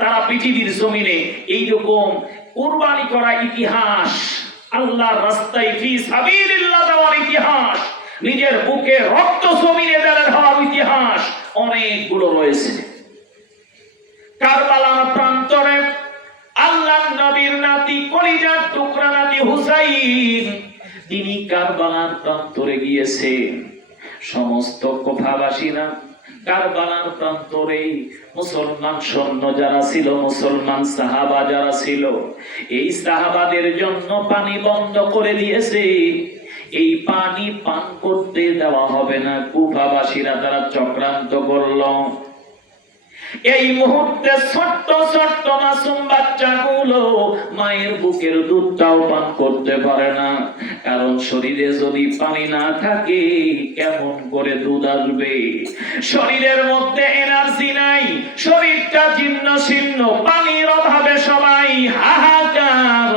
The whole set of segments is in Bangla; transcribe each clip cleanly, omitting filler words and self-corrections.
তারা পৃথিবীর জমিনে এইরকম কুরবানি করা ইতিহাস, আল্লাহর রাস্তায় ফি সাবিলিল্লাহ দেওয়ার ইতিহাস, নিজের বুকে রক্ত জমিনে ঢেলে দেওয়ার ইতিহাস অনেকগুলো রয়েছে। কারবালার প্রান্তরে আল্লাহর নবীর নাতি, কলিজার টুকরা নাতি হুসাইন, তিনি কারবালার প্রান্তরে গিয়েছেন। সমস্ত কুফাবাসীরা কারবালার প্রান্তরে মুসলমান সৈন্য যারা ছিল, মুসলমান সাহাবা যারা ছিল, এই সাহাবাদের জন্য পানি বন্ধ করে দিয়েছে। এই পানি পান করতে দেওয়া হবে না। কুফাবাসীরা তারা চক্রান্ত করল। এই মুহূর্তে ছোট্ট ছোট্ট মাসুম বাচ্চাগুলো মায়ের বুকের দুধটাও পান করতে পারে না, কারণ শরীরে যদি পানি না থাকে কেমন করে দুধ আসবে? শরীরের মধ্যে এনার্জি নাই, শরীরটা জীর্ণ শীর্ণ, পানির অভাবে সবাই হাহাকার।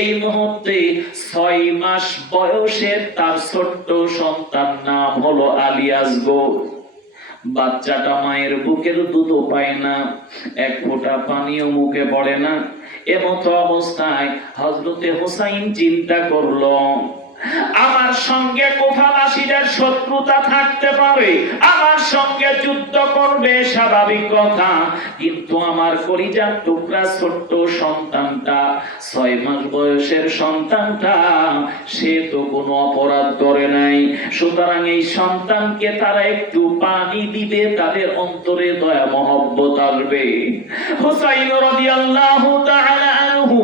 এই মুহূর্তে 6 মাস বয়সের তার ছোট্ট সন্তান, নাম হলো আলিয়াসগো। বাচ্চাটা মায়ের বুকের দুধও পায় না, এক ফোঁটা পানিও মুখে পড়ে না। এমতো অবস্থায় হযরতে হুসাইন চিন্তা করলো, আমার সঙ্গে কুফাবাসীদের শত্রুতা থাকতে পারে, আমার সঙ্গে যুদ্ধ করবে স্বাভাবিক কথা, কিন্তু আমার কলিজার টুকরা ছোট্ট সন্তানটা, 6 মাস বয়সের সন্তানটা, সে তো কোনো অপরাধ করে নাই। সুতরাং এই সন্তানকে তারা একটু পানি দিবে, তাদের অন্তরে দয়া মহব্বত আসবে। হুসাইন রাদিয়াল্লাহু তাআলা আনহু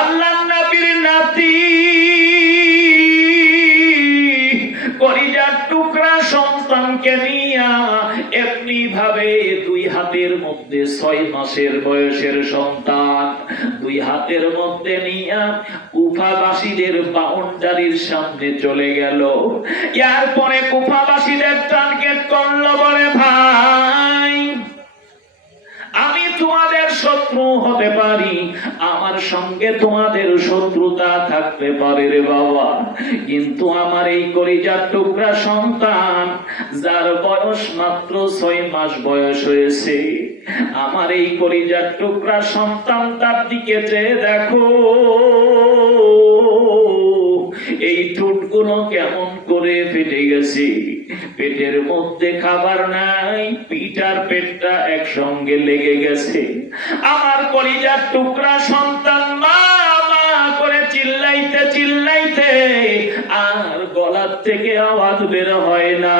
আল্লাহর নবীর নাতি, কলিজার টুকরা সন্তানকে নিয়া এমনি ভাবে 2 হাতের মধ্যে, 6 মাসের বয়সের সন্তান 2 হাতের মধ্যে নিয়া কুফাবাসীদের বাউন্ডারির সামনে চলে গেল। এরপরে কুফাবাসীদের টার্গেট করলো, বলে ভাই আমি তোমাদের শত্রু হতে পারি, আমার সঙ্গে তোমাদের শত্রুতা থাকতে পারে রে বাবা, কিন্তু আমার এই কলিজার টুকরা সন্তান, যার বয়স মাত্র 6 মাস বয়স হয়েছে, আমার এই কলিজার টুকরা সন্তান, তার দিকে চেয়ে দেখো, এই ঠোঁটগুলো কেমন করে ফেটে গেছে, পেটের মধ্যে খাবার নাই, পিঠ আর পেটটা একসঙ্গে লেগে গেছে। আমার কলিজার টুকরা সন্তান মা মা করে চিল্লাইতে চিল্লাইতে আর গলার থেকে আওয়াজ বের হয় না।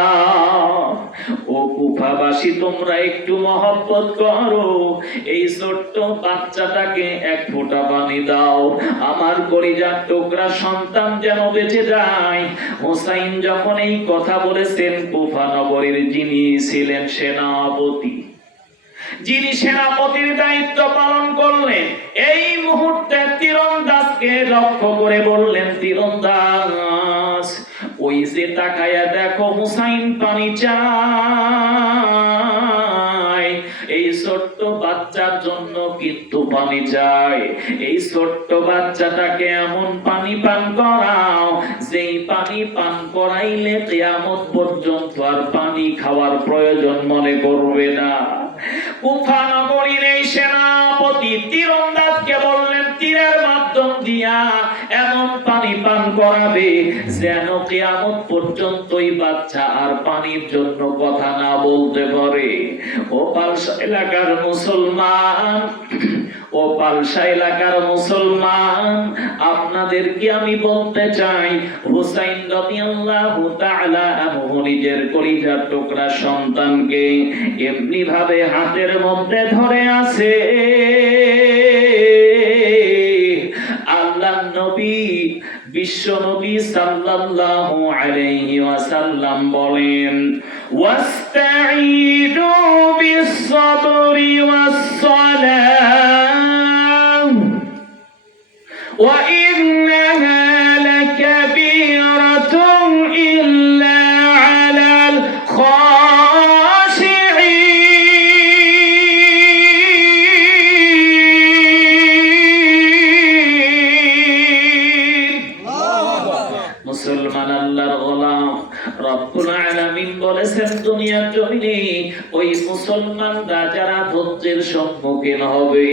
ও কুফাবাসী, তোমরা একটু মহব্বত করো, এই ছোট্ট বাচ্চাটাকে এক ফোঁটা পানি দাও, আমার কলিজার টুকরা সন্তান যেন বেঁচে যায়। হুসাইন যখন এই কথা বলেছেন, কুফা নগরীর যিনি ছিলেন সেনাপতি, যিনি সেনাপতির দায়িত্ব পালন করলেন, এই মুহূর্তে তীরন্দাজকে লক্ষ্য করে বললেন, তীরন্দাজ ওই যে তাকায়া দেখো, হুসাইন পানি চায়, এই ছোট্ট বাচ্চার জন্য কিন্তু পানি চাই, এই ছোট্ট বাচ্চাটাকে এমন পানি পান করাও, যেই পানি পান করাইলে কিয়ামত পর্যন্ত আর পানি খাওয়ার প্রয়োজন মনে করবে না। কুফা নগরীর এই সেনাপতি তীরন্দাজকে বললেন, তীরের মাধ্যম দিয়া এমন পানি পান করাবে যেন কিয়ামত পর্যন্ত এই বাচ্চা আর পানির জন্য কথা না বলতে পারে। ও পালসা এলাকার মুসলমান, ও পালসা এলাকার মুসলমান, আপনাদেরকে আমি বলতে চাই, হুসাইন রাদিয়াল্লাহু তাআলা আনহু নিজের কলিজার টুকরা সন্তানকে এমনি ভাবে হাতের মধ্যে ধরে আছে। আল্লাহর নবী, বিশ্ব নবী সাল্লাল্লাহু আলাইহি ওয়াসাল্লাম বলেন, ওয়াস্তাঈদু বিস-সাবরি ওয়াস-সালাহ ওয়া ইন্নাহা লাকাবীরাতুন ইল্লা আলাল খাশিঈন। মুসলমান আল্লাহর গোলাম, রব্বুল আলামিন বলেছেন দুনিয়ার জমিনে ওই মুসলমানরা যারা ধৈর্যের সম্মুখীন হবে,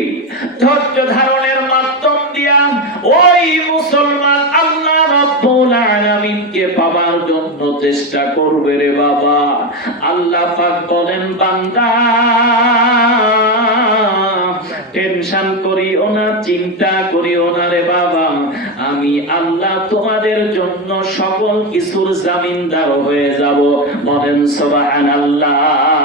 ধৈর্য ধারণের মাধ্যম দিয়া ওই মুসলমান আল্লাহ রাব্বুল আলামিনকে পাবার জন্য চেষ্টা করবে রে বাবা। আল্লাহ পাক বলেন, বান্দা টেনশন করিও না, চিন্তা করিও না রে বাবা, আমি আল্লাহ তোমাদের জন্য সকল কিছুর জামিনদার হয়ে যাব। বলেন সুবহানাল্লাহ।